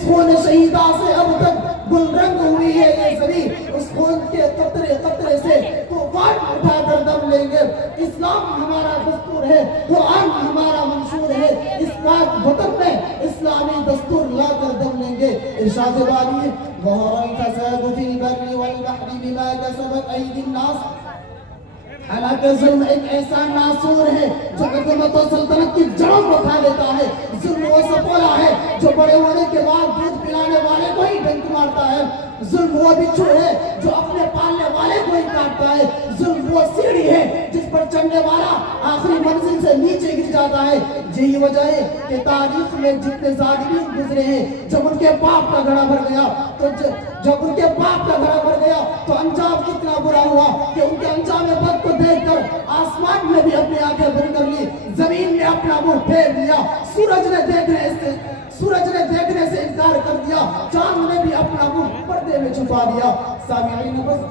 جس خون شہیدہ سے اب تک گلرنگ ہوئی ہے یہ زمین، اس خون کے قطرے قطرے سے طوفان اٹھا کر دم لیں گے۔ اسلام ہمارا دستور ہے، قرآن ہمارا منشور ہے، اس پاک وطن میں اسلامی دستور لا کر دم لیں گے۔ ارشاد باری ہے ظہر الفساد فی البر والبحر بما کسبت ایدی الناس۔ حالانکہ ظلم ایک ایسا ناسور ہے جو حکومت و سلطنت کی جڑوں کو کھا لیتا ہے۔ ظلم وہ سپولا ہے جو بڑے ہونے کے بعد دودھ پلانے والے کو ہی ڈنک مارتا ہے۔ ظلم وہ بچھو ہے جو اپنے پالنے والے کو ہی کاٹتا ہے۔ ظلم وہ سیڑھی ہے جس پر چڑھنے والا آخری منزل سے نیچے گر جاتا ہے۔ یہی وجہ ہے کہ تاریخ میں جتنے ظالمین گزرے ہیں، جب ان کے پاپ کا گھڑا بھر گیا جب ان کے پاپ کا گھڑا بھر گیا تو انجام کتنا برا ہوا کہ ان کے انجام بد کو دیکھ کر آسمان نے بھی اپنی آنکھیں بند کر لی، زمین نے اپنا منہ پھیر لیا، سورج نے دیکھنے سے انکار کر دیا، چاند نے بھی اپنا منہ پردے میں چھپا دیا۔ سامعین بس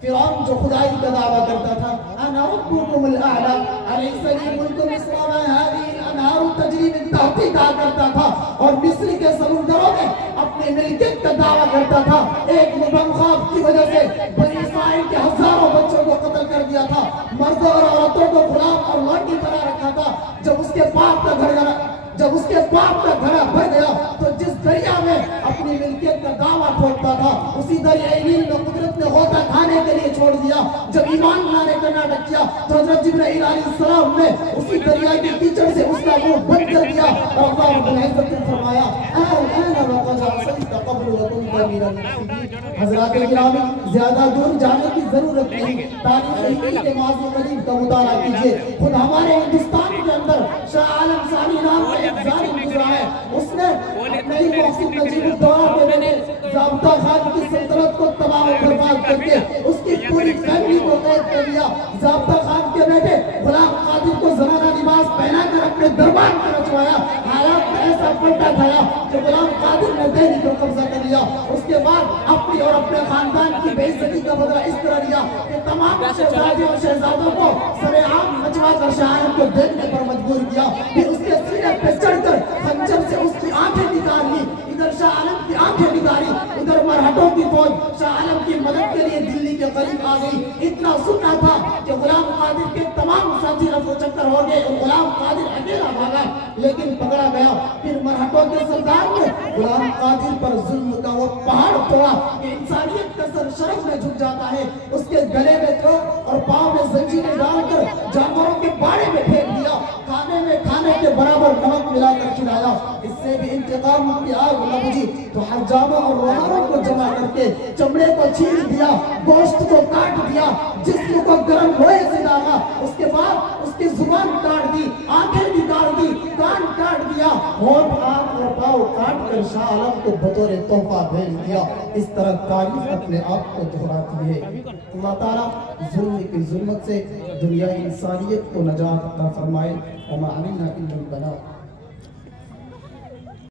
فرعون جو خدائی کا دعویٰ کرتا تھا، انا ربکم الاعلی الیس لی ملک مصر وہذہ الانہار تجری من تحتی کہا کرتا تھا، اور مصر کے سمندروں میں اپنی ملکیت کا دعویٰ کرتا تھا۔ ایک مبہم خواب کی وجہ سے بنی اسرائیل کے ہزاروں بچوں کو قتل کر دیا تھا، مردوں اور عورتوں کو غلام اور لونڈی بنا رکھا تھا۔ جب اس کے باپ کا گھڑا بھر گیا تو جس دریا میں اپنی ملکیت کا دعویٰ ٹھوکتا تھا اسی دریائے نیل میں قدرت نے غوطہ کھانے کے لیے چھوڑ دیا۔ جب ایمان لانے کا ناٹک کیا تو حضرت جبرائیل علیہ السلام نے اسی دریا کے کیچڑ سے اس کا منہ بند کر دیا، اور اللہ رب العزت نے فرمایا الآن وقد عصیت قبل وكنت من المفسدین۔ حضرات گرامی، زیادہ دور جانے کی ضرورت نہیں، تاریخ ہند کے ماضی قدیم کا مطالعہ کیجئے۔ خود ہمارے ہندوستان کے اندر شاہ عالم ثانی نام کا ایک ظالم گزرا ہے، اس نے اپنے ہی محسن نجیب الدولہ کے بیٹے ضابطہ خان کی سلطنت کو تباہ و برباد کر کے اس کی پوری فیملی کو قید کر لیا۔ ضابطہ خان کے بیٹے غلام قادر کو زنانہ لباس پہنا کر اپنے دربار میں رچوایا، حالات میں ایسا پلٹا کھایا کہ غلام قادر نے دہلی کو قبضہ کر لیا۔ اس کے بعد اپنی اور اپنے خاندان کی بے عزتی کا بدلہ اس طرح لیا کہ تمام شہزادے اور شہزادوں کو سر عام نچوا کر شاہ عالم کو دیکھنے پر مجبور کیا، پھر اس کے سینے پہ چڑھ کر خنجر سے اس کی آنکھیں نکال لی، ادھر شاہ عالم کی آنکھیں نکالی، ادھر مرہٹوں کی فوج شاہ عالم کی مدد کے لیے دلی کے قریب آ گئی۔ اتنا سننا تھا کہ غلام قادر کے تمام ساتھی رفو چکر ہو گئے اور غلام قادر اکیلا بھاگا، لیکن پکڑا گیا۔ پھر مرہٹوں کے سردار نے غلام قادر پر ظلم کا وہ پہاڑ توڑا کہ انسانیت کا سر شرف میں جھک جاتا ہے، اس کے گلے میں چوک اور پاؤں میں زنجیریں ڈال کر جانوروں کے باڑے میں پھینک دیا، کھانے کے برابر نمک ملا کر کھلایا۔ اس سے بھی انتقام کی آگ نہ بجھی تو حجاموں اور روحانوں کو جمع کر کے چمڑے کو چھیل دیا، گوشت کو کاٹ دیا، جسم کو گرم لوہے سے ڈالا، اس کے بعد اس کی زبان کاٹ دی، آنکھیں بھی کاٹ دی، کان کاٹ دیا، ہونٹ آنکھ اور پاؤں کاٹ کر شاہ عالم کو بطور تحفہ بھیج دیا۔ اس طرح تاریخ اپنے آپ کو دہراتی ہے۔ اللہ تعالیٰ ظلم کی ظلمت سے دنیا انسانیت کو نجات عطا فرمائے۔ وما علینا الا البلاغ۔